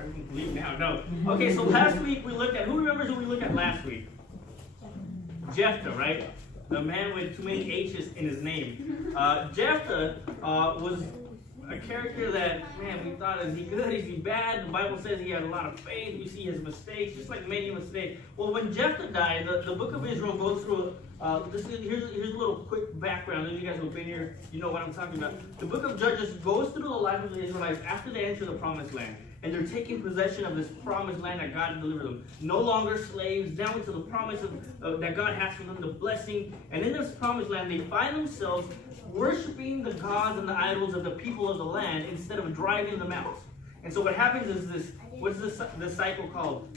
everything's leave now. No. Okay, so last week we looked at, who remembers who we looked at last week? Jephthah, right? The man with too many H's in his name. Jephthah was a character that, man, we thought, is he good, is he bad? The Bible says he had a lot of faith. We see his mistakes, just like many of us today. Well, when Jephthah died, the book of Israel goes through, here's a little quick background. Those of you guys who have been here, you know what I'm talking about. The book of Judges goes through the life of the Israelites after they enter the promised land. And they're taking possession of this promised land that God delivered them. No longer slaves, down into the promise that God has for them, the blessing. And in this promised land, they find themselves worshiping the gods and the idols of the people of the land instead of driving them out. And so what happens is this, what's this cycle called?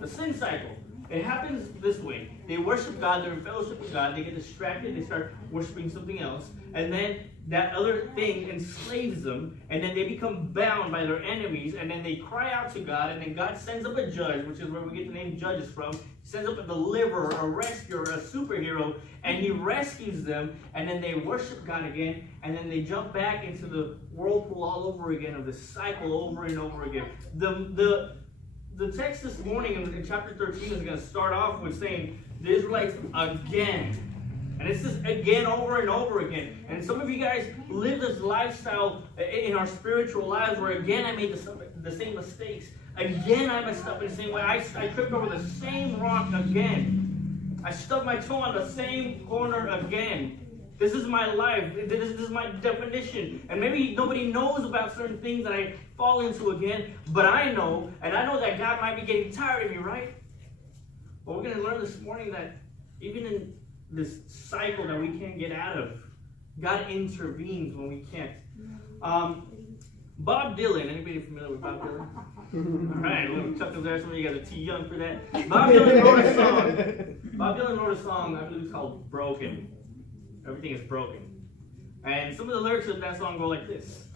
The sin cycle. It happens this way. They worship God, they're in fellowship with God, they get distracted, they start worshiping something else, and then that other thing enslaves them, and then they become bound by their enemies, and then they cry out to God, and then God sends up a judge, which is where we get the name Judges from. He sends up a deliverer, a rescuer, a superhero, and he rescues them, and then they worship God again, and then they jump back into the whirlpool all over again of this cycle over and over again. The text this morning in chapter 13 is going to start off with saying the Israelites again. And it's just again over and over again. And some of you guys live this lifestyle in our spiritual lives where again I made the same mistakes. Again I messed up in the same way. I tripped over the same rock again. I stubbed my toe on the same corner again. This is my life. This is my definition. And maybe nobody knows about certain things that I fall into again, but I know, and I know that God might be getting tired of me, right? But we're going to learn this morning that even in this cycle that we can't get out of, God intervenes when we can't. Bob Dylan, anybody familiar with Bob Dylan? All right, let me tuck them there. Some of you guys are too young for that. Bob Dylan wrote a song. Bob Dylan wrote a song, I believe it's called Broken. Everything is broken. And some of the lyrics of that song go like this.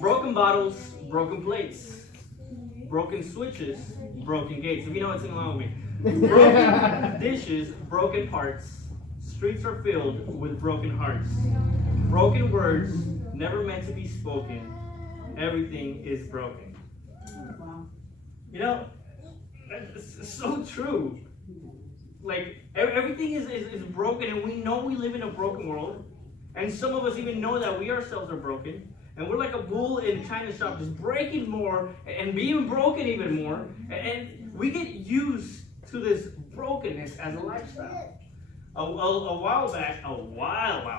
Broken bottles, broken plates. Broken switches, broken gates. If you know it, sing along with me. Broken dishes, broken parts. Streets are filled with broken hearts. Broken words, never meant to be spoken. Everything is broken. You know, that's so true. Like, everything is broken, and we know we live in a broken world. And some of us even know that we ourselves are broken. And we're like a bull in a china shop, just breaking more and being broken even more. And we get used to this brokenness as a lifestyle. A while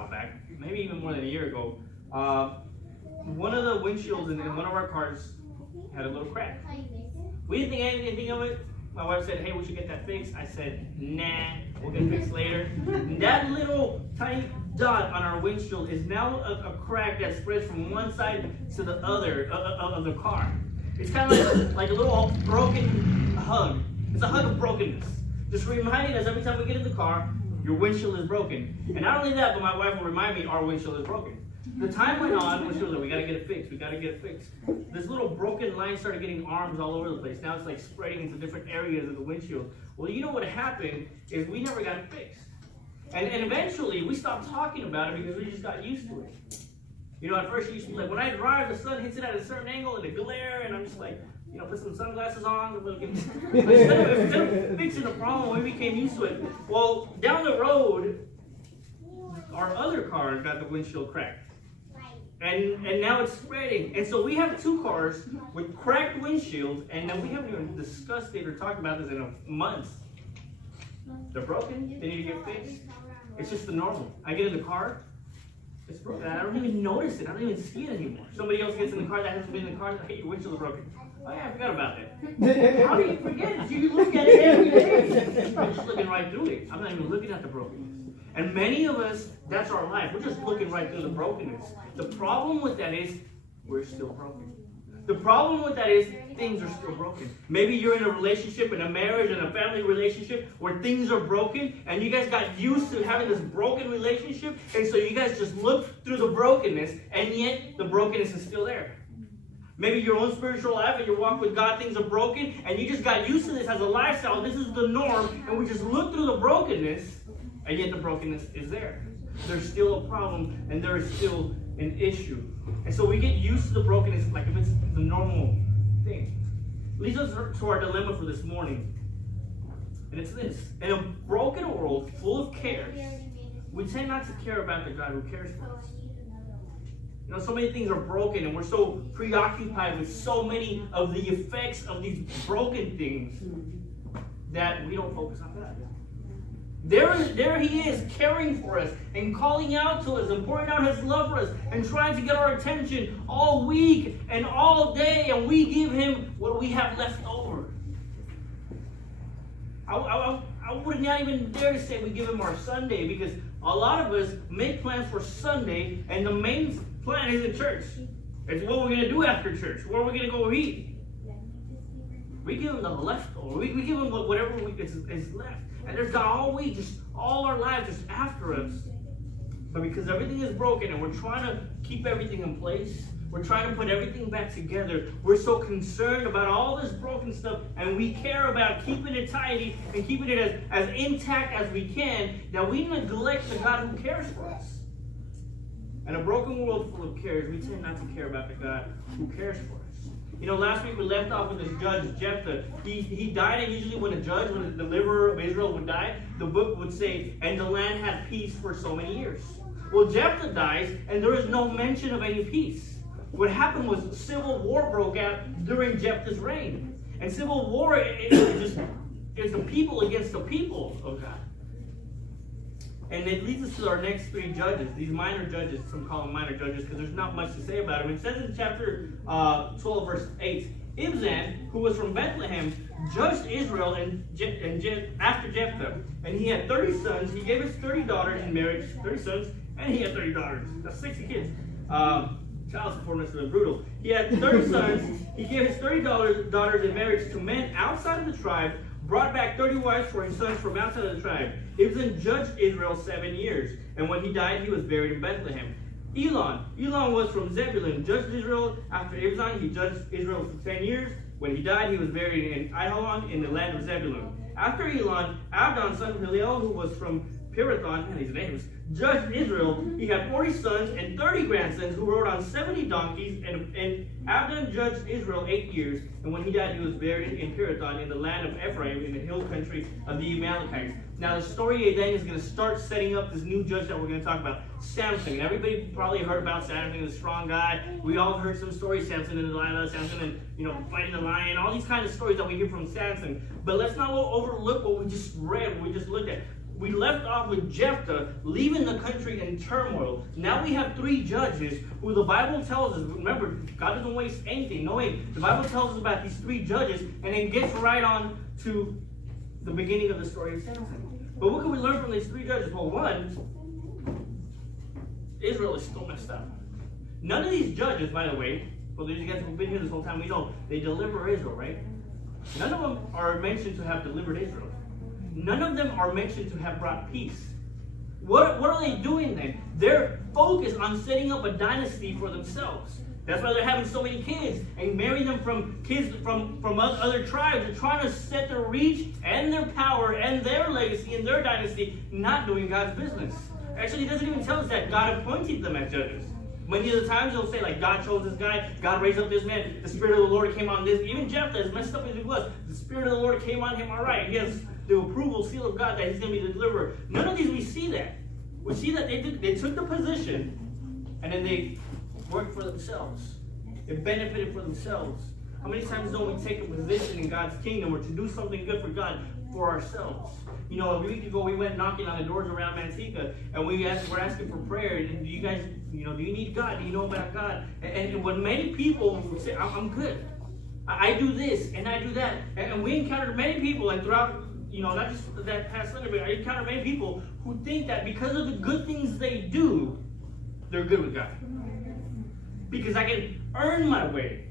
back, maybe even more than a year ago, one of the windshields in one of our cars had a little crack. We didn't think anything of it. My wife said, hey, we should get that fixed. I said, nah, we'll get it fixed later. And that little tiny dot on our windshield is now a crack that spreads from one side to the other of the car. It's kind of like a little broken hug. It's a hug of brokenness. Just reminding us every time we get in the car, your windshield is broken. And not only that, but my wife will remind me our windshield is broken. The time went on when she was like, we gotta get it fixed, we gotta get it fixed. This little broken line started getting arms all over the place. Now it's like spreading into different areas of the windshield. Well, you know what happened is we never got it fixed. And eventually we stopped talking about it because we just got used to it. You know, at first she used to be like, when I drive, the sun hits it at a certain angle and the glare, and I'm just like, you know, put some sunglasses on. Instead of fixing the problem, we became used to it. Well, down the road, our other car got the windshield cracked. And now it's spreading. And so we have two cars with cracked windshields, and then we haven't even discussed it or talked about this in months. They're broken. They need to get fixed. It's just the normal. I get in the car. It's broken. I don't even notice it. I don't even see it anymore. Somebody else gets in the car that hasn't been in the car. Hey, your windshield's broken. Oh yeah, I forgot about that. How do you forget it? You look at it every day. I'm just looking right through it. I'm not even looking at the brokenness. And many of us, that's our life. We're just looking right through the brokenness. The problem with that is we're still broken. The problem with that is things are still broken. Maybe you're in a relationship, in a marriage, in a family relationship where things are broken, and you guys got used to having this broken relationship, and so you guys just look through the brokenness, and yet the brokenness is still there. Maybe your own spiritual life and your walk with God, things are broken, and you just got used to this as a lifestyle. This is the norm, and we just look through the brokenness, and yet the brokenness is there. There's still a problem, and there is still an issue. And so we get used to the brokenness like if it's the normal thing. leads us to our dilemma for this morning. And it's this. In a broken world full of cares, we tend not to care about the God who cares for us. You know, so many things are broken, and we're so preoccupied with so many of the effects of these broken things that we don't focus on God. There He is, caring for us and calling out to us and pouring out His love for us and trying to get our attention all week and all day, and we give Him what we have left over. I would not even dare to say we give Him our Sunday, because a lot of us make plans for Sunday, and the main plan is in church. It's what we're going to do after church. Where we're going to go eat. We give Him the leftover. We give Him whatever is left. And there's God all week, just all our lives just after us. But because everything is broken and we're trying to keep everything in place, we're trying to put everything back together, we're so concerned about all this broken stuff, and we care about keeping it tidy and keeping it as intact as we can, that we neglect the God who cares for us. In a broken world full of cares, we tend not to care about the God who cares for us. You know, last week we left off with this judge, Jephthah. He died, and usually when a judge, when a deliverer of Israel would die, the book would say, and the land had peace for so many years. Well, Jephthah dies, and there is no mention of any peace. What happened was civil war broke out during Jephthah's reign. And civil war is the people against the people of God. And it leads us to our next three judges, these minor judges. Some call them minor judges because there's not much to say about them. It says in chapter 12, verse 8, Ibzan, who was from Bethlehem, judged Israel after Jephthah. And he had 30 sons. He gave his 30 daughters in marriage, 30 sons, and he had 30 daughters. That's 60 kids. Child support must have been brutal. He had 30 sons. He gave his 30 daughters in marriage to men outside of the tribe, brought back 30 wives for his sons from outside of the tribe. Ibzan judged Israel 7 years, and when he died, he was buried in Bethlehem. Elon was from Zebulun, judged Israel after Ibzan. He judged Israel for 10 years. When he died, he was buried in Ajalon in the land of Zebulun. After Elon, Abdon, son of Hillel, who was from Pirathon, and his names, judged Israel. He had 40 sons and 30 grandsons who rode on 70 donkeys, and Abdon judged Israel 8 years, and when he died, he was buried in Pirathon in the land of Ephraim in the hill country of the Amalekites. Now the story then is going to start setting up this new judge that we're going to talk about, Samson. And everybody probably heard about Samson, the strong guy. We all heard some stories, Samson and Delilah, Samson and fighting the lion, all these kinds of stories that we hear from Samson. But let's not overlook what we just read, what we just looked at. We left off with Jephthah leaving the country in turmoil. Now we have three judges who the Bible tells us, remember, God doesn't waste anything. No way. The Bible tells us about these three judges, and it gets right on to the beginning of the story of Samson. But what can we learn from these three judges? Well, one, Israel is still messed up. None of these judges, by the way, for those of you guys who've been here this whole time, we know they deliver Israel, right? None of them are mentioned to have delivered Israel. None of them are mentioned to have brought peace. What are they doing then? They're focused on setting up a dynasty for themselves. That's why they're having so many kids and marrying them from kids from other tribes. They're trying to set their reach and their power and their legacy and their dynasty, not doing God's business. Actually, it doesn't even tell us that God appointed them as judges. Many of the times they'll say, like, God chose this guy, God raised up this man, the Spirit of the Lord came on this. Even Jephthah, as messed up as he was, the Spirit of the Lord came on him, all right. He has the approval seal of God that he's going to be the deliverer. None of these, we see that. We see that they took the position, and then they worked for themselves. They benefited for themselves. How many times don't we take a position in God's kingdom or to do something good for God for ourselves? You know, a week ago we went knocking on the doors around Manteca, and we're asking for prayer. And do you guys, do you need God? Do you know about God? And when many people say, I'm good. I do this and I do that. And we encountered many people, and throughout, not just that past Sunday, but I encountered many people who think that because of the good things they do, they're good with God. Because I can earn my way.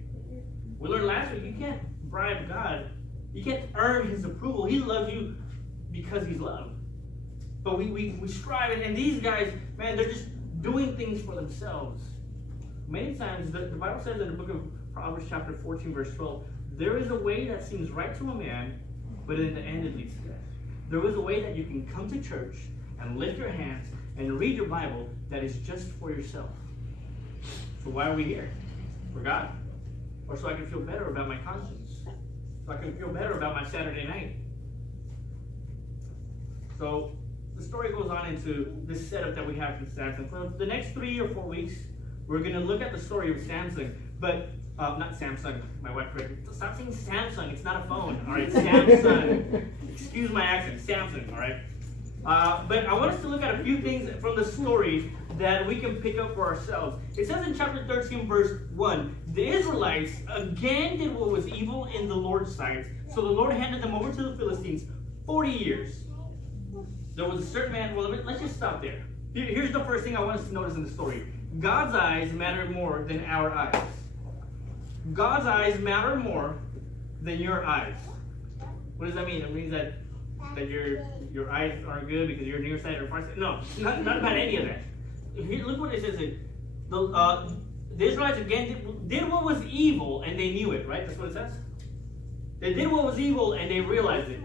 We learned last week, you can't bribe God. You can't earn His approval. He loves you because He's love. But we strive, and these guys, man, they're just doing things for themselves. Many times, the Bible says in the book of Proverbs chapter 14, verse 12, there is a way that seems right to a man, but in the end it leads to death. There is a way that you can come to church and lift your hands and read your Bible that is just for yourself. So why are we here? For God? Or so I can feel better about my conscience? so I can feel better about my Saturday night. So the story goes on into this setup that we have for Samson. For the next 3 or 4 weeks, we're going to look at the story of Samson, but not Samsung. My wife corrected. Stop saying Samsung. It's not a phone. All right, Samsung. Excuse my accent. Samson. All right. But I want us to look at a few things from the story that we can pick up for ourselves. It says in chapter 13, verse 1, the Israelites again did what was evil in the Lord's sight. So the Lord handed them over to the Philistines 40 years. There was a certain man. Well, let's just stop there. Here's the first thing I want us to notice in the story. God's eyes matter more than our eyes. God's eyes matter more than your eyes. What does that mean? It means that your eyes aren't good because you're nearsighted or farsighted. No, not about any of that. Here, look what it says. The Israelites again did what was evil and they knew it, right? That's what it says. They did what was evil and they realized it.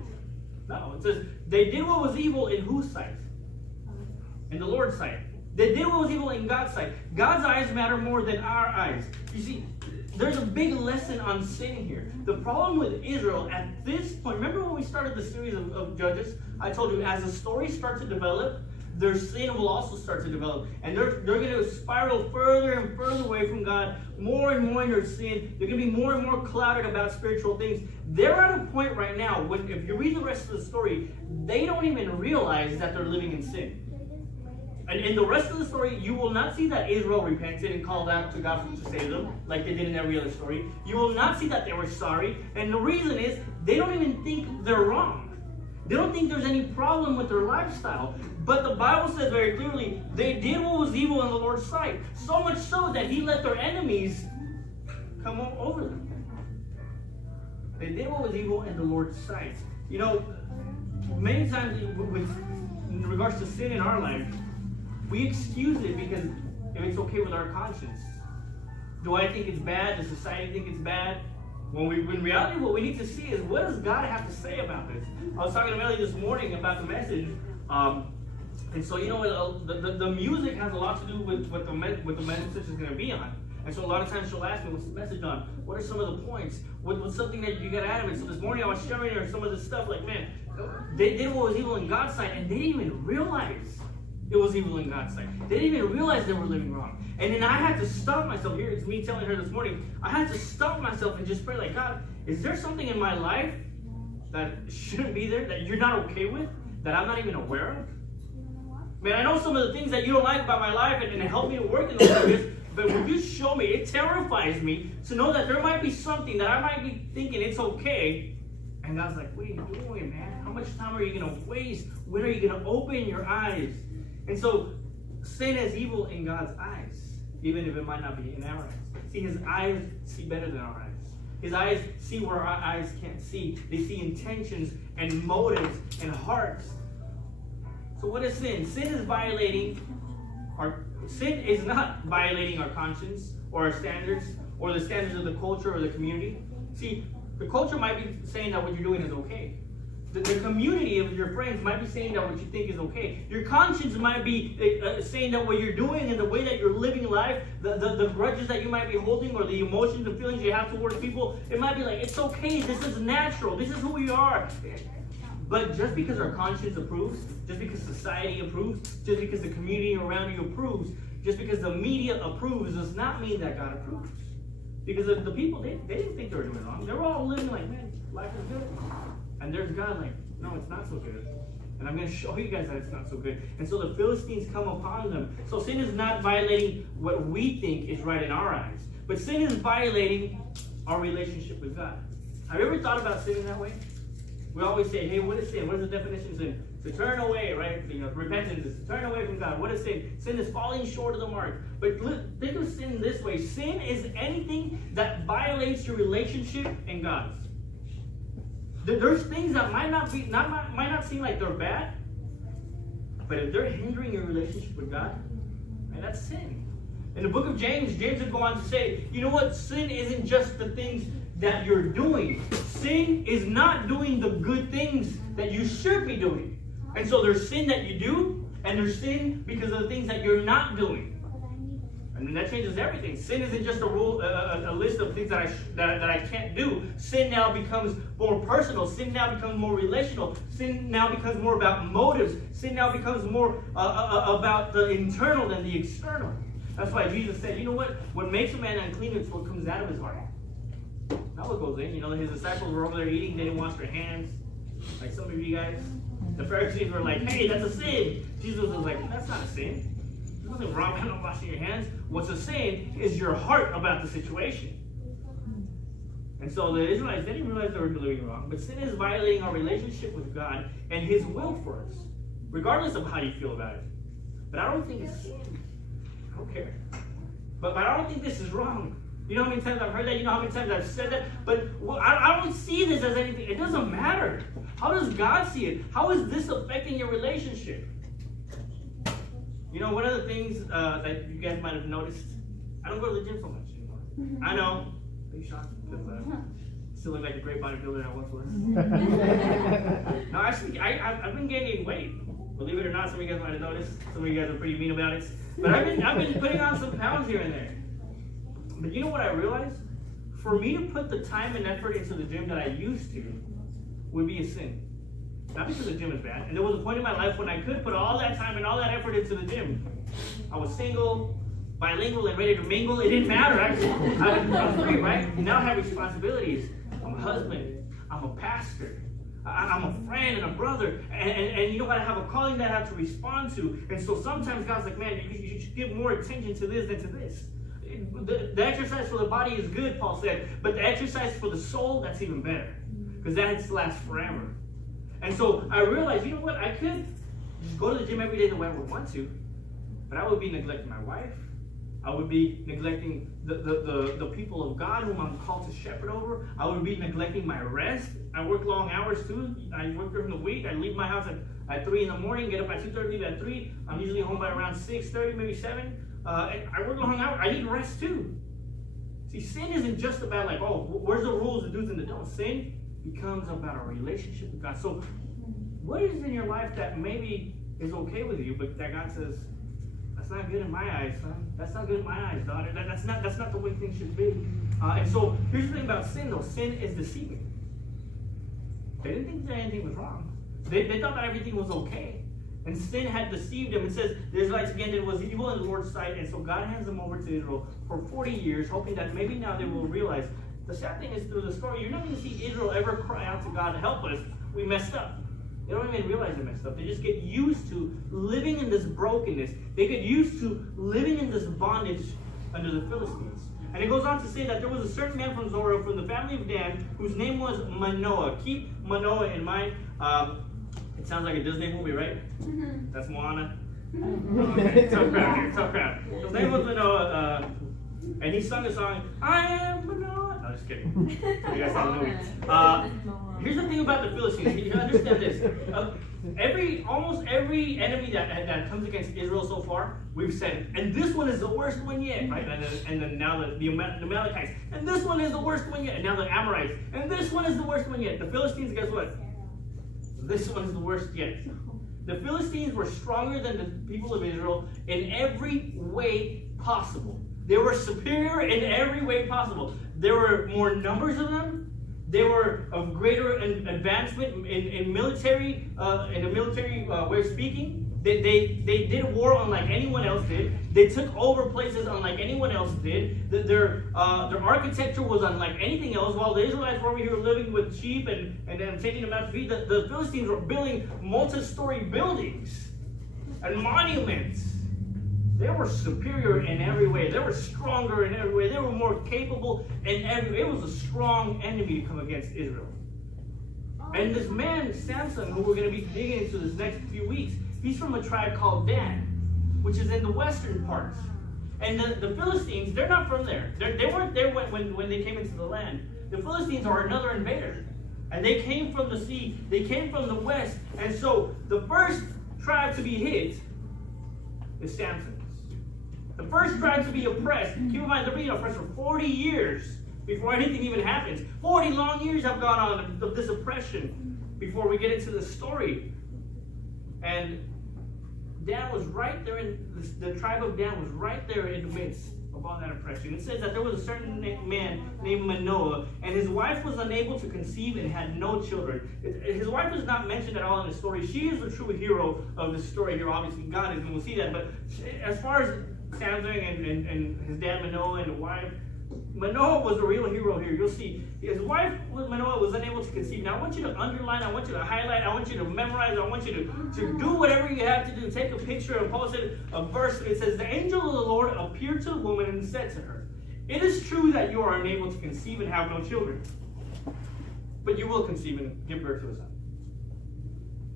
No, it says they did what was evil in whose sight? In the Lord's sight. They did what was evil in God's sight. God's eyes matter more than our eyes. You see, there's a big lesson on sin here. The problem with Israel at this point, remember when we started the series of Judges? I told you, as the story starts to develop, their sin will also start to develop. And they're going to spiral further and further away from God, more and more in their sin. They're going to be more and more clouded about spiritual things. They're at a point right now, when if you read the rest of the story, they don't even realize that they're living in sin. And in the rest of the story, you will not see that Israel repented and called out to God to save them, like they did in every other story. You will not see that they were sorry. And the reason is, they don't even think they're wrong. They don't think there's any problem with their lifestyle. But the Bible says very clearly, they did what was evil in the Lord's sight. So much so that He let their enemies come over them. They did what was evil in the Lord's sight. You know, many times in regards to sin in our life, we excuse it because if it's okay with our conscience. Do I think it's bad? Does society think it's bad? When reality, what we need to see is, what does God have to say about this? I was talking to Melly this morning about the message, and so you know, the music has a lot to do with what the message is going to be on. And so a lot of times she'll ask me, what's the message on? What are some of the points? What's something that you got out of it? So this morning I was sharing her some of this stuff, like, man, they did what was evil in God's sight, and they didn't even realize it was evil in God's sight. They didn't even realize they were living wrong. And then I had to stop myself. Here, it's me telling her this morning. I had to stop myself and just pray, like, God, is there something in my life that shouldn't be there, that you're not okay with, that I'm not even aware of? Man, I know some of the things that you don't like about my life, and help me to work in those areas, but when you show me, it terrifies me to know that there might be something that I might be thinking it's okay. And God's like, what are you doing, man? How much time are you going to waste? When are you going to open your eyes? And so, sin is evil in God's eyes, even if it might not be in our eyes. See, His eyes see better than our eyes. His eyes see where our eyes can't see. They see intentions and motives and hearts. So what is sin? Sin is not violating our conscience or our standards or the standards of the culture or the community. See, the culture might be saying that what you're doing is okay. The community of your friends might be saying that what you think is okay. Your conscience might be saying that what you're doing and the way that you're living life, the grudges that you might be holding or the emotions and feelings you have towards people, it might be like, it's okay, this is natural, this is who we are. But just because our conscience approves, just because society approves, just because the community around you approves, just because the media approves, does not mean that God approves. Because the people, they didn't think they were doing wrong. They were all living like, man, life is good. And there's God like, no, it's not so good. And I'm going to show you guys that it's not so good. And so the Philistines come upon them. So sin is not violating what we think is right in our eyes. But sin is violating our relationship with God. Have you ever thought about sin in that way? We always say, hey, what is sin? What is the definition of sin? To turn away, right? You know, repentance is to turn away from God. What is sin? Sin is falling short of the mark. But think of sin this way. Sin is anything that violates your relationship and God's. There's things that might not seem like they're bad, but if they're hindering your relationship with God, man, that's sin. In the book of James would go on to say, you know what? Sin isn't just the things that you're doing. Sin is not doing the good things that you should be doing. And so there's sin that you do, and there's sin because of the things that you're not doing. I mean, that changes everything. Sin isn't just a rule, a list of things that I can't do. Sin now becomes more personal. Sin now becomes more relational. Sin now becomes more about motives. Sin now becomes more about the internal than the external. That's why Jesus said, you know what makes a man unclean is what comes out of his heart. Not what goes in. You know, his disciples were over there eating. They didn't wash their hands. Like some of you guys. The Pharisees were like, hey, that's a sin. Jesus was like, that's not a sin. There's nothing wrong with not washing your hands. What's a sin is your heart about the situation. And so the Israelites, they didn't realize they were doing wrong. But sin is violating our relationship with God and His will for us, regardless of how you feel about it. But I don't think it's sin. I don't care. But I don't think this is wrong. You know how many times I've heard that? You know how many times I've said that? But I don't see this as anything. It doesn't matter. How does God see it? How is this affecting your relationship? You know, one of the things that you guys might have noticed, I don't go to the gym so much anymore. I know. Big shock, because I still look like a great bodybuilder I once was. No, actually, I've been gaining weight. Believe it or not, some of you guys might have noticed. Some of you guys are pretty mean about it. But I've been putting on some pounds here and there. But you know what I realized? For me to put the time and effort into the gym that I used to would be a sin. Not because the gym is bad. And there was a point in my life when I could put all that time and all that effort into the gym. I was single, bilingual, and ready to mingle. It didn't matter, actually. I was free, right? Now I have responsibilities. I'm a husband. I'm a pastor. I'm a friend and a brother. And you know what? I have a calling that I have to respond to. And so sometimes God's like, man, you should give more attention to this than to this. The exercise for the body is good, Paul said. But the exercise for the soul, that's even better. Because that lasts forever. And so I realized, you know what? I could just go to the gym every day the way I would want to. But I would be neglecting my wife. I would be neglecting the people of God whom I'm called to shepherd over. I would be neglecting my rest. I work long hours too. I work during the week. I leave my house at 3 in the morning, get up at 2:30, leave at 3. I'm usually home by around 6:30, maybe 7. I work long hours. I need rest too. See, sin isn't just about like, oh, where's the rules, the do's and the don'ts. Sin becomes about our relationship with God. So what is in your life that maybe is okay with you, but that God says, that's not good in my eyes, son. That's not good in my eyes, daughter. That's not the way things should be. And so here's the thing about sin, though. Sin is deceiving. They didn't think that anything was wrong. They thought that everything was okay. And sin had deceived them. It says the Israelites again did what was evil in the Lord's sight, and so God hands them over to Israel for 40 years, hoping that maybe now they will realize. The sad thing is, through the story, you're not going to see Israel ever cry out to God to help us. We messed up. They don't even realize they messed up. They just get used to living in this brokenness. They get used to living in this bondage under the Philistines. And it goes on to say that there was a certain man from Zorah, from the family of Dan, whose name was Manoah. Keep Manoah in mind. It sounds like a Disney movie, right? That's Moana. Okay, tough crowd. His name was Manoah, and he sung a song, I am Manoah. No, just kidding. You guys saw the movie. Here's the thing about the Philistines. You understand this. Almost every enemy that comes against Israel so far, we've said, and this one is the worst one yet, right? And then now the Amalekites, and this one is the worst one yet. And now the Amorites, and this one is the worst one yet. The Philistines, guess what? This one is the worst yet. The Philistines were stronger than the people of Israel in every way possible. They were superior in every way possible. There were more numbers of them. They were of greater advancement in military, in a military way of speaking. They did war unlike anyone else did. They took over places unlike anyone else did. Their architecture was unlike anything else. While the Israelites were over here living with sheep and taking them out to feed, the Philistines were building multi-story buildings and monuments. They were superior in every way. They were stronger in every way. They were more capable in every way. It was a strong enemy to come against Israel. And this man, Samson, who we're going to be digging into this next few weeks, he's from a tribe called Dan, which is in the western parts. And the Philistines, they're not from there. They weren't there when they came into the land. The Philistines are another invader. And they came from the sea. They came from the west. And so the first tribe to be hit is Samson. The first tribe to be oppressed. Keep in mind, they're being oppressed for 40 years before anything even happens. 40 long years have gone on of this oppression before we get into the story. And Dan was right there the tribe of Dan was right there in the midst of all that oppression. It says that there was a certain man named Manoah, and his wife was unable to conceive and had no children. His wife is not mentioned at all in the story. She is the true hero of the story here. Obviously, God is, and we'll see that. But as far as Samson and his dad Manoah and the wife, Manoah was the real hero here. You'll see his wife, Manoah, was unable to conceive. Now I want you to underline, I want you to highlight, I want you to memorize, I want you to do whatever you have to do. Take a picture and post it, a verse. It says, the angel of the Lord appeared to the woman and said to her, it is true that you are unable to conceive and have no children, but you will conceive and give birth to a son.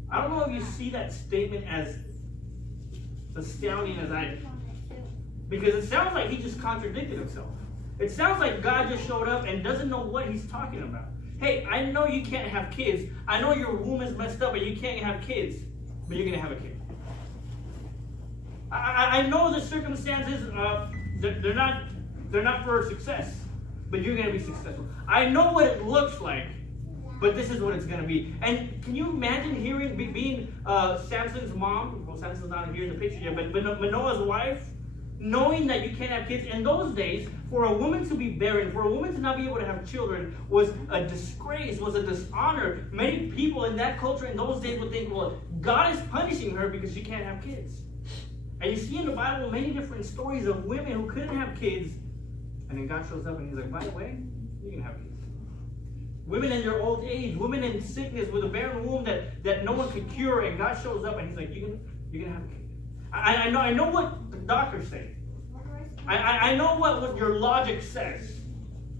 I don't know if you see that statement as astounding as I do, because it sounds like he just contradicted himself. It sounds like God just showed up and doesn't know what he's talking about. Hey, I know you can't have kids. I know your womb is messed up and you can't have kids, but you're going to have a kid. I know the circumstances, they're not for success, but you're going to be successful. I know what it looks like, but this is what it's going to be. And can you imagine being Samson's mom? Well, Samson's not here in the picture yet, but Manoah's wife, knowing that you can't have kids. In those days, for a woman to be barren, for a woman to not be able to have children, was a disgrace, was a dishonor. Many people in that culture in those days would think, well, God is punishing her because she can't have kids. And you see in the Bible many different stories of women who couldn't have kids, and then God shows up and he's like, by the way, you can have kids. Women in their old age, women in sickness with a barren womb that no one could cure, and God shows up and he's like, you're gonna have a kid. I know what the doctors say. I know what your logic says.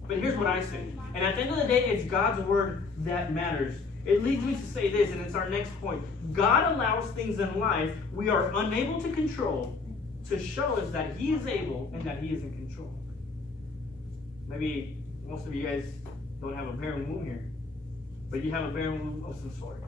But here's what I say. And at the end of the day, it's God's word that matters. It leads me to say this, and it's our next point. God allows things in life we are unable to control to show us that he is able and that he is in control. Maybe most of you guys don't have a barren womb here, but you have a barren womb of some sort.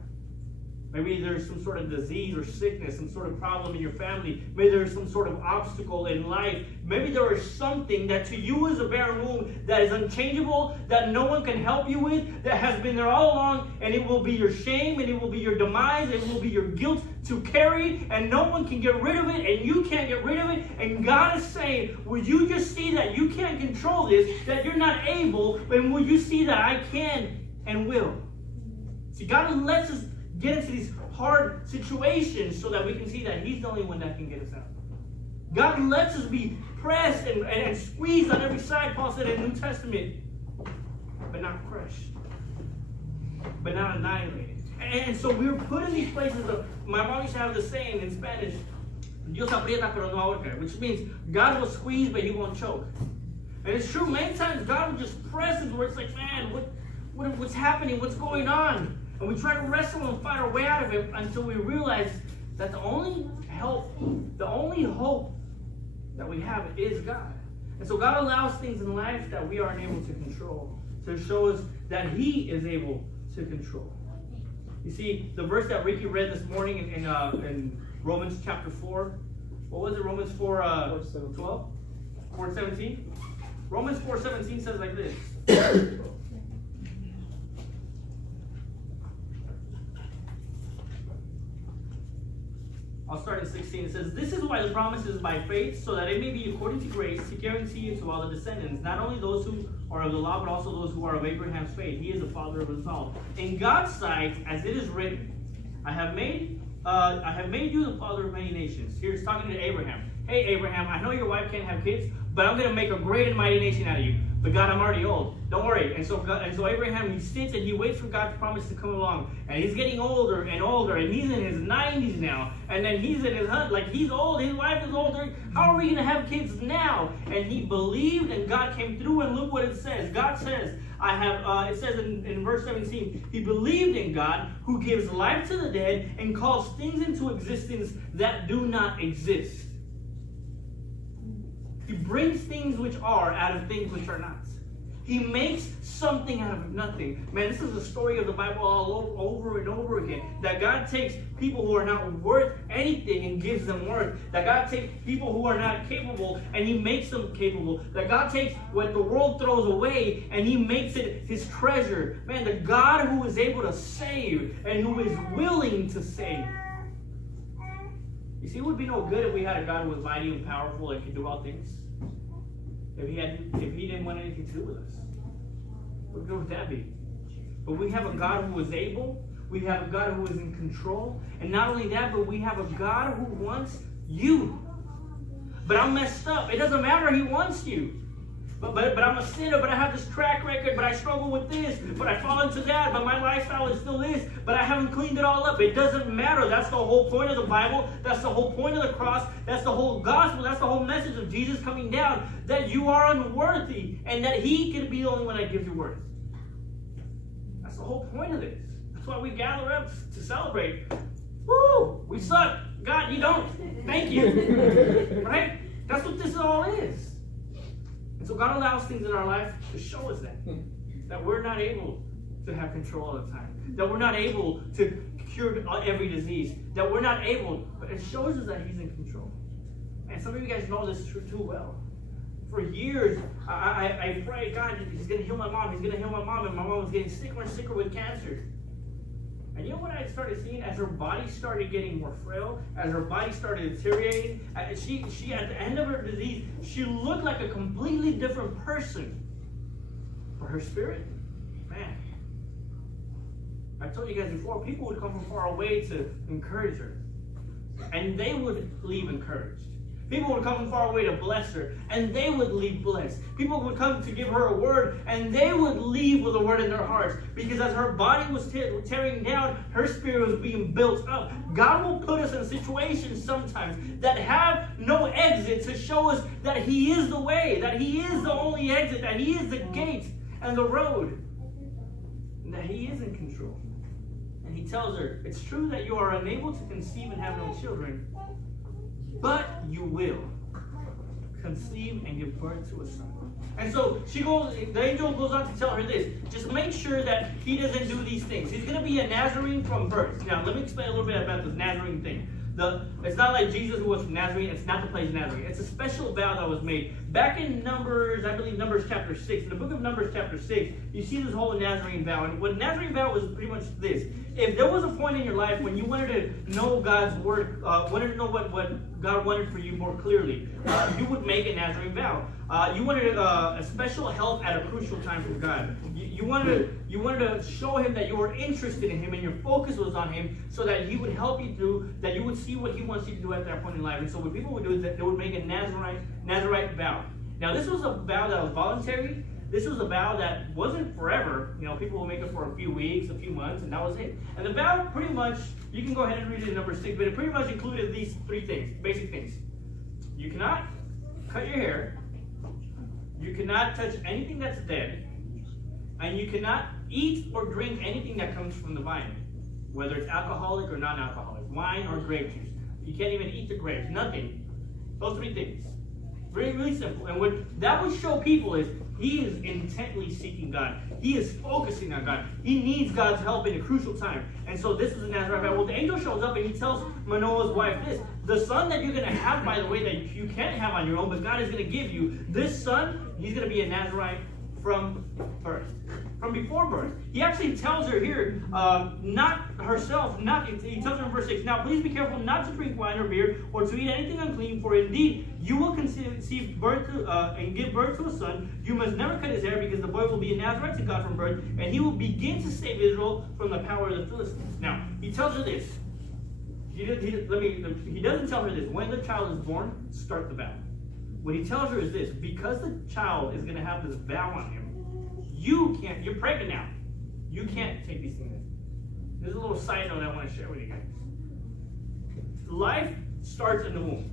Maybe there's some sort of disease or sickness, some sort of problem in your family. Maybe there's some sort of obstacle in life. Maybe there is something that to you is a barren womb that is unchangeable, that no one can help you with, that has been there all along, and it will be your shame, and it will be your demise, it will be your guilt to carry, and no one can get rid of it, and you can't get rid of it. And God is saying, will you just see that you can't control this, that you're not able, and will you see that I can and will? See, God lets us get into these hard situations so that we can see that he's the only one that can get us out. God lets us be pressed and squeezed on every side, Paul said in the New Testament, but not crushed, but not annihilated. And so we were put in these places of, my mom used to have the saying in Spanish, Dios aprieta pero no ahorca, which means God will squeeze but he won't choke. And it's true, many times God will just press us where it's like, man, what's happening, what's going on? And we try to wrestle and fight our way out of it until we realize that the only help, the only hope that we have is God. And so God allows things in life that we aren't able to control to show us that he is able to control. You see, the verse that Ricky read this morning in Romans chapter 4, what was it? Romans 4:12? 4:17? Romans 4:17 says like this. I'll start at 16. It says, this is why the promise is by faith, so that it may be according to grace, to guarantee it to all the descendants, not only those who are of the law, but also those who are of Abraham's faith. He is the father of us all. In God's sight, as it is written, I have made you the father of many nations. Here it's talking to Abraham. Hey, Abraham, I know your wife can't have kids, but I'm going to make a great and mighty nation out of you. But God, I'm already old. Don't worry. And so Abraham, he sits and he waits for God's promise to come along. And he's getting older and older. And he's in his 90s now. And then he's in his he's old. His wife is older. How are we going to have kids now? And he believed and God came through. And look what it says. God says, it says in verse 17, he believed in God who gives life to the dead and calls things into existence that do not exist. He brings things which are out of things which are not. He makes something out of nothing. Man, this is the story of the Bible all over and over again. That God takes people who are not worth anything and gives them worth. That God takes people who are not capable and he makes them capable. That God takes what the world throws away and he makes it his treasure. Man, the God who is able to save and who is willing to save. You see, it would be no good if we had a God who was mighty and powerful and could do all things. If he didn't want anything to do with us. What good would that be? But we have a God who is able. We have a God who is in control. And not only that, but we have a God who wants you. But I'm messed up. It doesn't matter. He wants you. But I'm a sinner, but I have this track record, but I struggle with this, but I fall into that, but my lifestyle is still this, but I haven't cleaned it all up. It doesn't matter. That's the whole point of the Bible. That's the whole point of the cross. That's the whole gospel. That's the whole message of Jesus coming down, that you are unworthy and that he can be the only one that gives you worth. That's the whole point of this. That's why we gather up to celebrate. Woo! We suck. God, you don't. Thank you. Right? That's what this all is. And so God allows things in our life to show us that we're not able to have control all the time, that we're not able to cure every disease, that we're not able, but it shows us that he's in control. And some of you guys know this too well. For years, I prayed, God, he's going to heal my mom, he's going to heal my mom, and my mom was getting sicker and sicker with cancer. And you know what I started seeing? As her body started getting more frail, as her body started deteriorating, she at the end of her disease, she looked like a completely different person. For her spirit, man. I told you guys before, people would come from far away to encourage her. And they would leave encouraged. People would come from far away to bless her, and they would leave blessed. People would come to give her a word, and they would leave with a word in their hearts. Because as her body was tearing down, her spirit was being built up. God will put us in situations sometimes that have no exit to show us that he is the way, that he is the only exit, that he is the gate and the road, and that he is in control. And he tells her, it's true that you are unable to conceive and have no children, but you will conceive and give birth to a son. And so the angel goes on to tell her this. Just make sure that he doesn't do these things. He's going to be a Nazarene from birth. Now, let me explain a little bit about this Nazarene thing. It's not like Jesus who was from Nazarene. It's not the place Nazarene. It's a special vow that was made. Back in Numbers, I believe Numbers chapter 6, in the book of Numbers chapter 6, you see this whole Nazarene vow. And what Nazarene vow was pretty much this. If there was a point in your life when you wanted to know God's word, wanted to know what God wanted for you more clearly, you would make a Nazarene vow. You wanted a special help at a crucial time from God. You wanted to show him that you were interested in him and your focus was on him, so that he would help you through, that you would see what he wants you to do at that point in life. And so what people would do is that they would make a Nazarite vow. Now this was a vow that was voluntary. This was a vow that wasn't forever. You know, people will make it for a few weeks, a few months, and that was it. And the vow pretty much, you can go ahead and read it in number 6, but it pretty much included these 3 things, basic things. You cannot cut your hair. You cannot touch anything that's dead. And you cannot eat or drink anything that comes from the vine, whether it's alcoholic or non-alcoholic, wine or grape juice. You can't even eat the grapes, nothing. Those 3 things. Really, really simple. And what that would show people is he is intently seeking God. He is focusing on God. He needs God's help in a crucial time. And so this is a Nazarite vow. Well, the angel shows up and he tells Manoah's wife this. The son that you're going to have, by the way, that you can't have on your own, but God is going to give you, this son, he's going to be a Nazarite from birth. From before birth. He actually tells her here, not herself, he tells her in verse 6, now please be careful not to drink wine or beer or to eat anything unclean, for indeed you will conceive birth and give birth to a son. You must never cut his hair, because the boy will be a Nazarite to God from birth, and he will begin to save Israel from the power of the Philistines. Now, he tells her this. He doesn't tell her this. When the child is born, start the vow. What he tells her is this. Because the child is going to have this vow on him, you're pregnant now. You can't take these things in. There's a little side note I want to share with you guys. Life starts in the womb.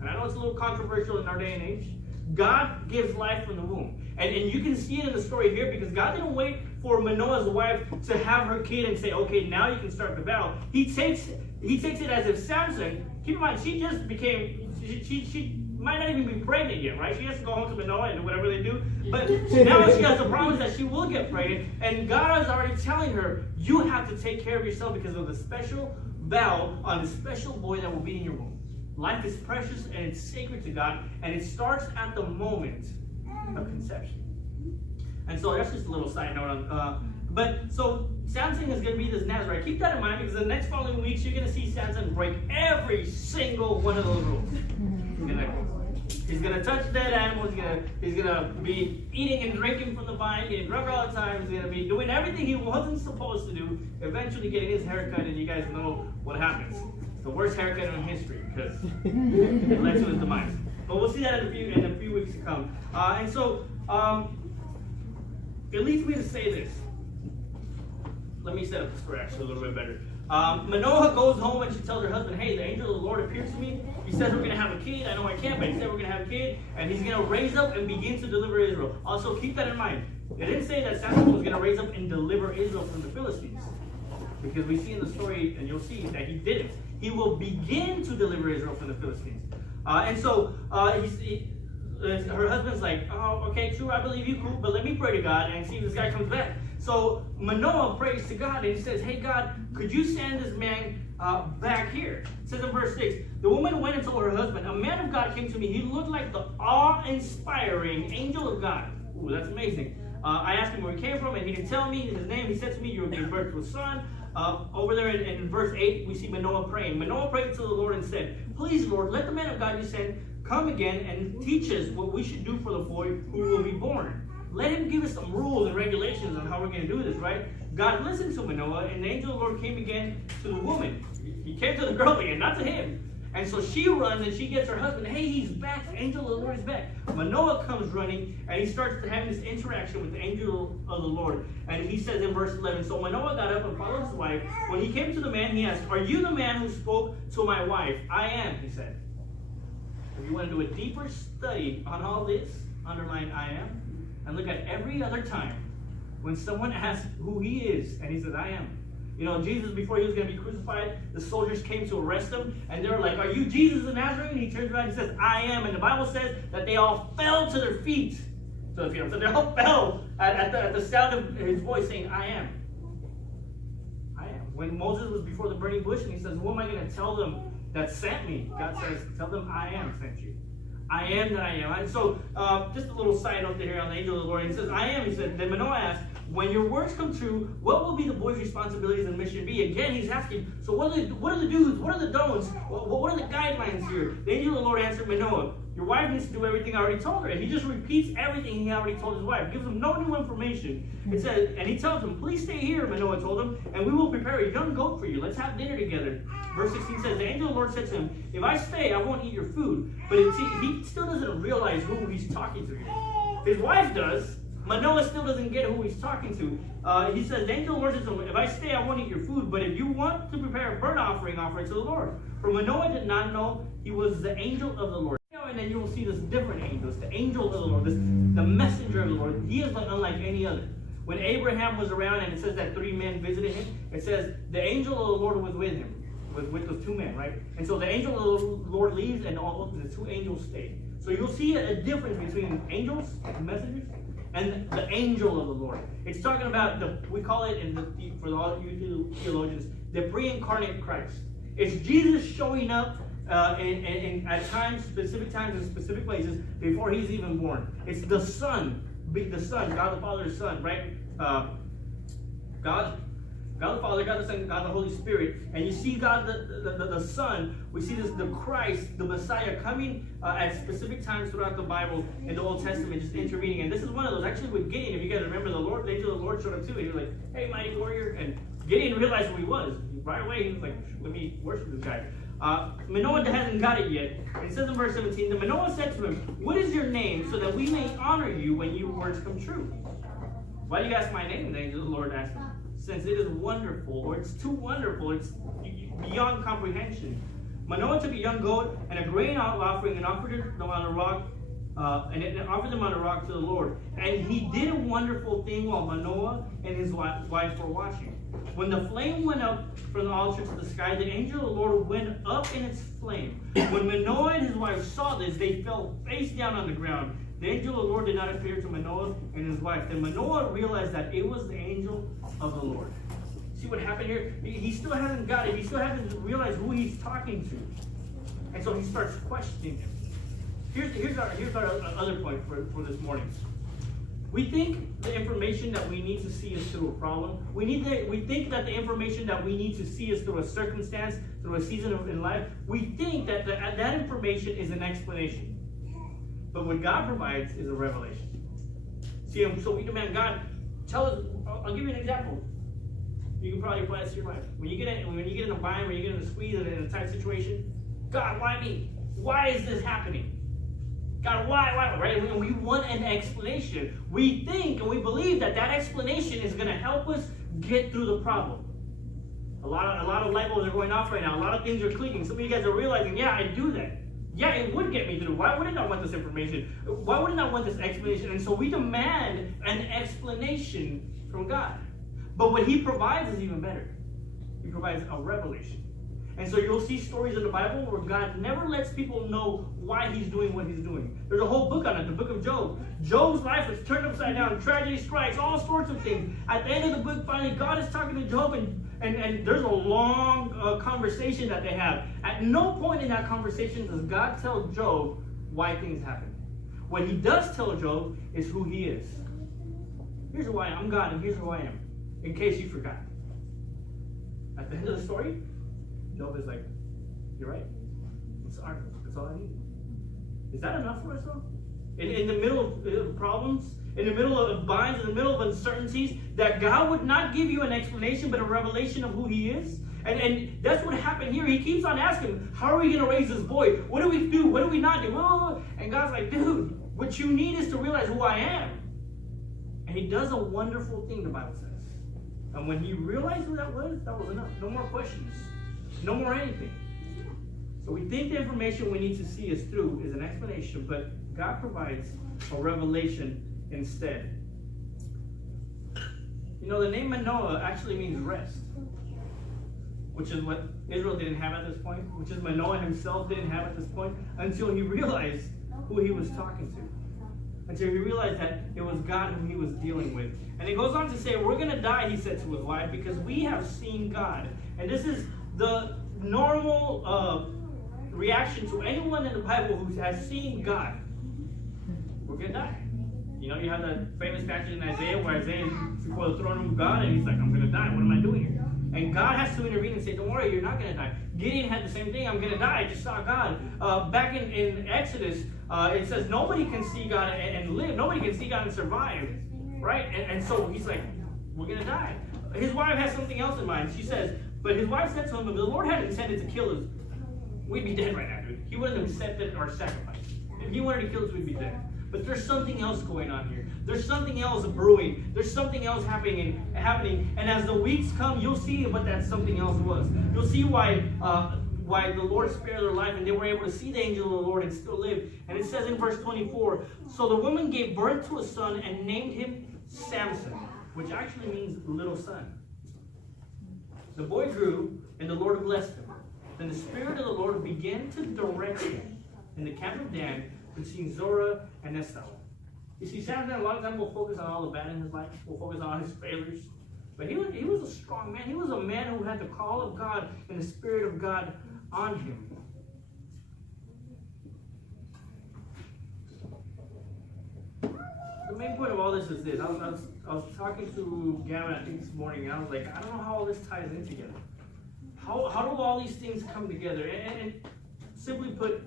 And I know it's a little controversial in our day and age. God gives life from the womb. And you can see it in the story here, because God didn't wait for Manoah's wife to have her kid and say, okay, now you can start the vow. He takes it as if Samson, keep in mind, she just became, she might not even be pregnant yet, right? She has to go home to Manoah and do whatever they do. But now she has the promise that she will get pregnant. And God is already telling her, you have to take care of yourself because of the special vow on the special boy that will be in your womb. Life is precious and it's sacred to God. And it starts at the moment of conception. And so that's just a little side note on But so Samson is going to be this Nazarite. Keep that in mind, because the next following weeks you're going to see Samson break every single one of those rules. He's gonna touch dead animals. He's gonna be eating and drinking from the vine, getting drunk all the time. He's gonna be doing everything he wasn't supposed to do. Eventually, getting his haircut, and you guys know what happens. It's the worst haircut in history because it led to his demise. But we'll see that in a few weeks to come. And so it leads me to say this. Let me set up the story actually a little bit better. Manoah goes home and she tells her husband, hey, the angel of the Lord appears to me. He says we're going to have a kid. I know I can't, but he said we're going to have a kid. And he's going to raise up and begin to deliver Israel. Also, keep that in mind. It didn't say that Samson was going to raise up and deliver Israel from the Philistines. Because we see in the story, and you'll see that he didn't. He will begin to deliver Israel from the Philistines. And so her husband's like, oh, okay, true, I believe you, cool, but let me pray to God and see if this guy comes back. So Manoah prays to God and he says, hey God, could you send this man back here? It says in verse 6, the woman went and told her husband, a man of God came to me. He looked like the awe-inspiring angel of God. Ooh, that's amazing. I asked him where he came from and he didn't tell me his name. He said to me, you will give birth to a son. Over there in verse 8, we see Manoah praying. Manoah prayed to the Lord and said, please, Lord, let the man of God you send come again and teach us what we should do for the boy who will be born. Let him give us some rules and regulations on how we're going to do this, right? God listened to Manoah, and the angel of the Lord came again to the woman. He came to the girl again, not to him. And so she runs and she gets her husband. Hey, he's back. The angel of the Lord is back. Manoah comes running and he starts to have this interaction with the angel of the Lord. And he says in verse 11, so Manoah got up and followed his wife. When he came to the man, he asked, are you the man who spoke to my wife? I am, he said. If you want to do a deeper study on all this, underline I am. And look at every other time when someone asks who he is, and he says, I am. You know, Jesus, before he was going to be crucified, the soldiers came to arrest him, and they were like, are you Jesus the Nazarene? And he turns around and he says, I am. And the Bible says that they all fell to their feet. So they all fell at the sound of his voice saying, I am. I am. When Moses was before the burning bush, and he says, who am I going to tell them that sent me? God says, tell them I am sent you. I am that I am. And so, just a little side note here on the angel of the Lord. He says, I am. He said, then Manoah asked, when your words come true, what will be the boy's responsibilities and mission be? Again, he's asking, so what are the do's? What are the don'ts? What are the guidelines here? The angel of the Lord answered Manoah, your wife needs to do everything I already told her. And he just repeats everything he already told his wife. Gives him no new information. It says, and he tells him, please stay here, Manoah told him, and we will prepare a young goat for you. Let's have dinner together. Verse 16 says, the angel of the Lord said to him, if I stay, I won't eat your food. But he still doesn't realize who he's talking to here. His wife does. Manoah still doesn't get who he's talking to. He says, the angel of the Lord says to him, if I stay, I won't eat your food. But if you want to prepare a burnt offering, offer it to the Lord. For Manoah did not know he was the angel of the Lord. And then you will see this different angels, the angel of the Lord, the messenger of the Lord. He is unlike any other. When Abraham was around and it says that 3 men visited him, it says the angel of the Lord was with him, with those 2 men, right? And so the angel of the Lord leaves and all the 2 angels stay. So you'll see a difference between angels, messengers, and the angel of the Lord. It's talking about, we call it, for all you theologians, the pre-incarnate Christ. It's Jesus showing up at times, specific times in specific places before he's even born. It's the Son, God the Father's Son, right? God the Father, God the Son, God the Holy Spirit. And you see God the Son, we see the Christ, the Messiah, coming at specific times throughout the Bible in the Old Testament, just intervening. And this is one of those, actually with Gideon, if you guys remember, the angel of the Lord showed up too. And he was like, hey, mighty warrior. And Gideon realized who he was. Right away, he was like, let me worship this guy. Manoah hasn't got it yet. It says in verse 17, the Manoah said to him, what is your name, so that we may honor you when your words come true? Why do you ask my name? The angel of the Lord asked him. Since it is wonderful, or it's too wonderful, it's beyond comprehension. Manoah took a young goat and a grain offering and offered them on a rock, to the Lord. And he did a wonderful thing while Manoah and his wife were watching. When the flame went up from the altar to the sky, the angel of the Lord went up in its flame. When Manoah and his wife saw this, they fell face down on the ground. The angel of the Lord did not appear to Manoah and his wife. Then Manoah realized that it was the angel of the Lord. See what happened here? He still hasn't got it. He still hasn't realized who he's talking to. And so he starts questioning him. Here's our other point for this morning. We think the information that we need to see is through a problem. We think that the information that we need to see is through a circumstance, through a season in life. We think that that information is an explanation. But what God provides is a revelation. See, so we demand, God, tell us. I'll give you an example. You can probably apply this to your life. When you get in a bind, when you get in a squeeze, in a tight situation, God, why me? Why is this happening? God, why? Right? And we want an explanation. We think and we believe that explanation is going to help us get through the problem. A lot of light bulbs are going off right now. A lot of things are clicking. Some of you guys are realizing, yeah, I do that. Yeah, it would get me through. Why wouldn't I want this information? Why wouldn't I want this explanation? And so we demand an explanation from God. But what He provides is even better. He provides a revelation. And so you'll see stories in the Bible where God never lets people know why He's doing what He's doing. There's a whole book on it, the book of Job. Job's life was turned upside down. Tragedy strikes, all sorts of things. At the end of the book, finally, God is talking to Job, and there's a long conversation that they have. At no point in that conversation does God tell Job why things happen. What He does tell Job is who He is. Here's who I am. I'm God, and here's who I am. In case you forgot. At the end of the story, Job is like, you're right. I'm sorry. That's all I need. Is that enough for us, though? In the middle of problems, in the middle of binds, in the middle of uncertainties, that God would not give you an explanation, but a revelation of who He is? And that's what happened here. He keeps on asking, how are we going to raise this boy? What do we do? What do we not do? And God's like, dude, what you need is to realize who I am. And He does a wonderful thing, the Bible says. And when He realized who that was enough. No more questions. No more anything. So we think the information we need to see is an explanation, but God provides a revelation instead. You know, the name Manoah actually means rest, which is what Israel didn't have at this point, which is Manoah himself didn't have at this point, until he realized who he was talking to. Until he realized that it was God whom he was dealing with. And it goes on to say, we're going to die, he said to his wife, because we have seen God. And this is the normal reaction to anyone in the Bible who has seen God. We're going to die. You know, you have that famous passage in Isaiah where Isaiah is before the throne room of God, and he's like, I'm going to die. What am I doing here? And God has to intervene and say, don't worry, you're not going to die. Gideon had the same thing. I'm going to die. I just saw God. Back in Exodus, it says nobody can see God and live. Nobody can see God and survive. Right? And so he's like, we're going to die. His wife has something else in mind. She says, but his wife said to him, if the Lord had intended to kill us, we'd be dead right now, dude. He wouldn't have accepted our sacrifice. If He wanted to kill us, we'd be dead. But there's something else going on here. There's something else brewing. There's something else happening. And as the weeks come, you'll see what that something else was. You'll see why the Lord spared their life and they were able to see the angel of the Lord and still live. And it says in verse 24, so the woman gave birth to a son and named him Samson, which actually means little son. The boy grew and the Lord blessed him. Then the Spirit of the Lord began to direct him in the camp of Dan between Zorah and Eshtaol. You see, Samson, a lot of times we'll focus on all the bad in his life. We'll focus on all his failures. But he was a strong man. He was a man who had the call of God and the Spirit of God on him. The main point of all this is this. I was talking to Gavin, I think, this morning, and I was like, I don't know how all this ties in together. How do all these things come together? And simply put,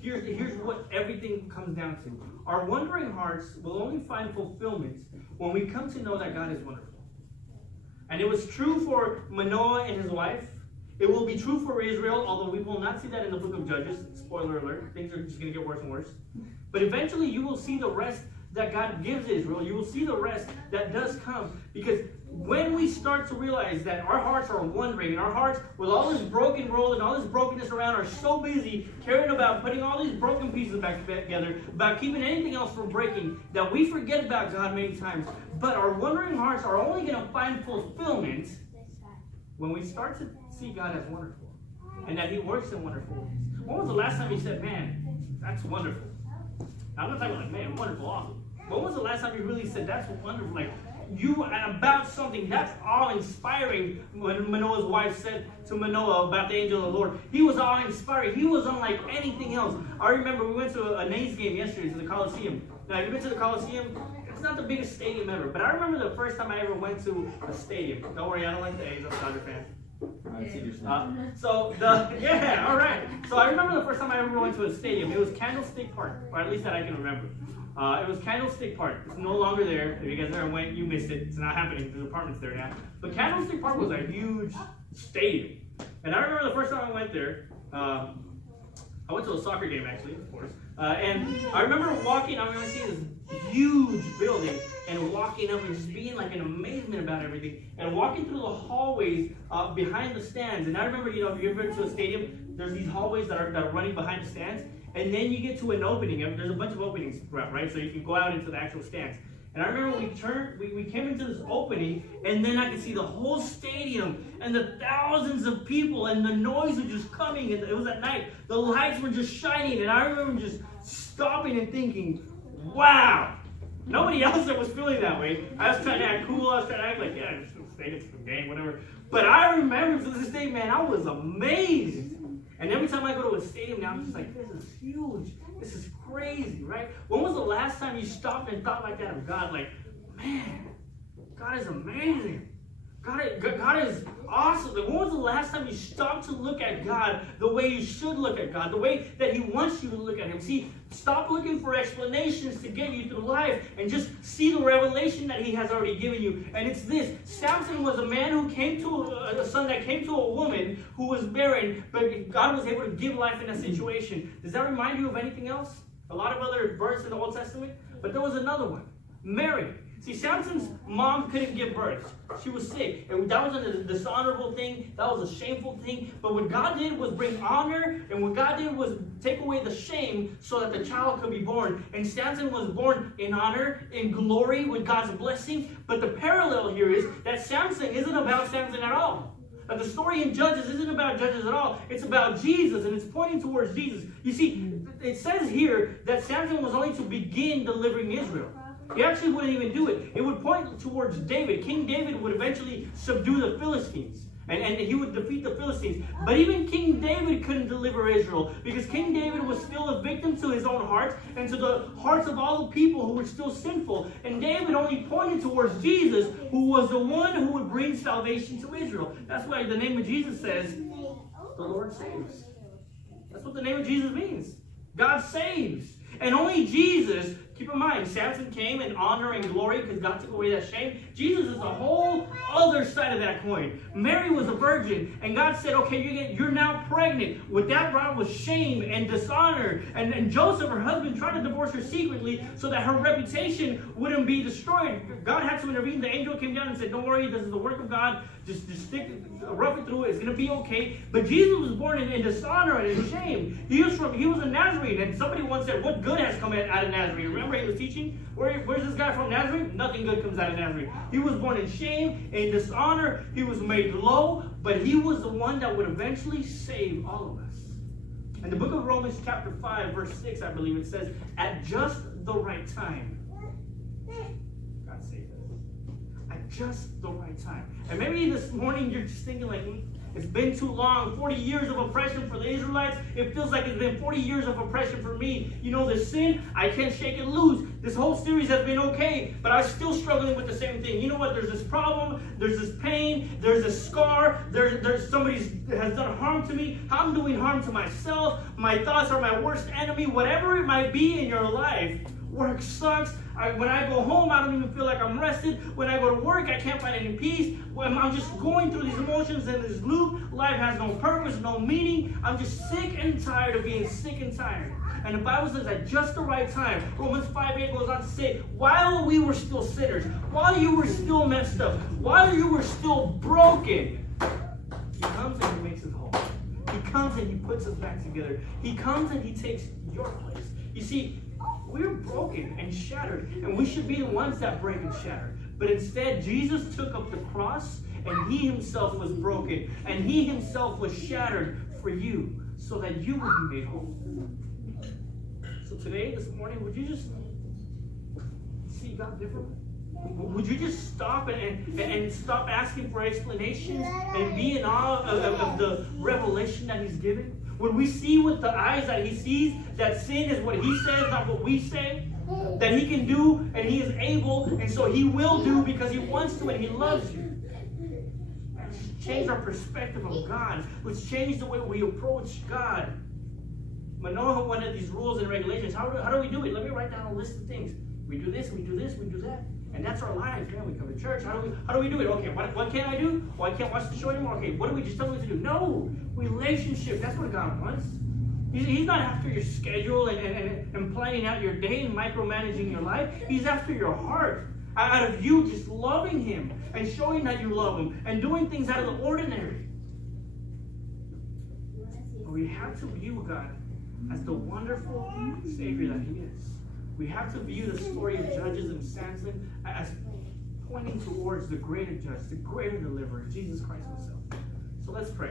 here's what everything comes down to. Our wondering hearts will only find fulfillment when we come to know that God is wonderful. And it was true for Manoah and his wife. It will be true for Israel, although we will not see that in the book of Judges. Spoiler alert, things are just going to get worse and worse. But eventually you will see the rest that God gives Israel. You will see the rest that does come. Because when we start to realize that our hearts are wondering, and our hearts, with all this broken world and all this brokenness around, are so busy caring about putting all these broken pieces back together, about keeping anything else from breaking, that we forget about God many times. But our wondering hearts are only going to find fulfillment when we start to see God as wonderful, and that He works in wonderful ways. When was the last time you said, man, that's wonderful? I'm not talking like, man, wonderful, awesome. When was the last time you really said, that's wonderful? Like, you and about something that's awe-inspiring. When Manoah's wife said to Manoah about the angel of the Lord, he was awe-inspiring. He was unlike anything else. I remember we went to a Nays game yesterday to the Coliseum. Now, you went to the Coliseum, it's it's not the biggest stadium ever, but I remember the first time I ever went to a stadium. Don't worry, I don't like the A's. I'm a Dodger fan. Yeah, all right. So I remember the first time I ever went to a stadium. It was Candlestick Park, or at least that I can remember. It was Candlestick Park. It's no longer there. If you guys never went, you missed it. It's not happening. There's apartments there now. But Candlestick Park was a huge stadium. And I remember the first time I went there, I went to a soccer game, actually, of course. And I remember walking, I remember seeing this huge building and walking up and just being like in amazement about everything. And walking through the hallways behind the stands. And I remember, you know, if you've ever been to a stadium, there's these hallways that are running behind the stands. And then you get to an opening. There's a bunch of openings throughout, right? So you can go out into the actual stands. And I remember we came into this opening, and then I could see the whole stadium and the thousands of people, and the noise was just coming, and it was at night. The lights were just shining, and I remember just stopping and thinking, wow. Nobody else that was feeling that way. I was trying to act cool. I was trying to act like, yeah, it's a stadium, it's a game, whatever. But I remember to this day, man, I was amazed. And every time I go to a stadium now, I'm just like, this is huge. This is crazy, right? When was the last time you stopped and thought like that of God? Like, man, God is amazing. God is awesome. When was the last time you stopped to look at God the way you should look at God, the way that He wants you to look at Him? See, stop looking for explanations to get you through life and just see the revelation that He has already given you. And it's this. Samson was a man who came to, a son that came to a woman who was barren, but God was able to give life in that situation. Does that remind you of anything else? A lot of other births in the Old Testament? But there was another one. Mary. See, Samson's mom couldn't give birth. She was sick. And that was a dishonorable thing. That was a shameful thing. But what God did was bring honor. And what God did was take away the shame so that the child could be born. And Samson was born in honor, in glory, with God's blessing. But the parallel here is that Samson isn't about Samson at all. The story in Judges isn't about Judges at all. It's about Jesus, and it's pointing towards Jesus. You see, it says here that Samson was only to begin delivering Israel. He actually wouldn't even do it. It would point towards David. King David would eventually subdue the Philistines. And he would defeat the Philistines. But even King David couldn't deliver Israel, because King David was still a victim to his own heart and to the hearts of all the people who were still sinful. And David only pointed towards Jesus, who was the one who would bring salvation to Israel. That's why the name of Jesus says, the Lord saves. That's what the name of Jesus means. God saves. And only Jesus, keep in mind, Samson came in honor and glory because God took away that shame. Jesus is the whole other side of that coin. Mary was a virgin, and God said, okay, you're now pregnant. What that brought was shame and dishonor. And Joseph, her husband, tried to divorce her secretly so that her reputation wouldn't be destroyed. God had to intervene. The angel came down and said, don't worry, this is the work of God. Just rough it through it. It's going to be okay. But Jesus was born in dishonor and in shame. He was a Nazarene. And somebody once said, what good has come out of Nazarene? Remember he was teaching? Where's this guy from Nazarene? Nothing good comes out of Nazarene. He was born in shame, in dishonor. He was made low. But he was the one that would eventually save all of us. In the book of Romans chapter 5, verse 6, I believe it says, at just the right time, God saved us. At just the right time. And maybe this morning you're just thinking like, it's been too long, 40 years of oppression for the Israelites. It feels like it's been 40 years of oppression for me. You know, this sin, I can't shake it loose. This whole series has been okay, but I'm still struggling with the same thing. You know what? There's this problem, there's this pain, there's this scar, there's somebody has done harm to me. I'm doing harm to myself. My thoughts are my worst enemy. Whatever it might be in your life, work sucks. When I go home, I don't even feel like I'm rested. When I go to work, I can't find any peace. When I'm just going through these emotions and this loop. Life has no purpose, no meaning. I'm just sick and tired of being sick and tired. And the Bible says at just the right time, Romans 5:8 goes on to say, while we were still sinners, while you were still messed up, while you were still broken, He comes and He makes us whole. He comes and He puts us back together. He comes and He takes your place. You see, we're broken and shattered, and we should be the ones that break and shatter. But instead, Jesus took up the cross, and He Himself was broken, and He Himself was shattered for you, so that you would be made whole. So today, this morning, would you just see God differently? Would you just stop and stop asking for explanations and be in awe of the revelation that He's given? Would we see with the eyes that He sees that sin is what He says, not what we say? that He can do and He is able, and so He will do because He wants to and He loves you. Let's change our perspective of God. Let's change the way we approach God. Manoah wanted these rules and regulations. How do we do it? Let me write down a list of things. We do this, we do this, we do that. And that's our lives, man. We come to church. How do we do it? Okay, what can't I do? Oh, I can't watch the show anymore. Okay, what do we just tell me what to do? No, relationship. That's what God wants. He's not after your schedule and planning out your day and micromanaging your life. He's after your heart. Out of you just loving Him and showing that you love Him and doing things out of the ordinary. But we have to view God as the wonderful Savior that He is. We have to view the story of Judges and Samson as pointing towards the greater judge, the greater deliverer, Jesus Christ Himself. So let's pray.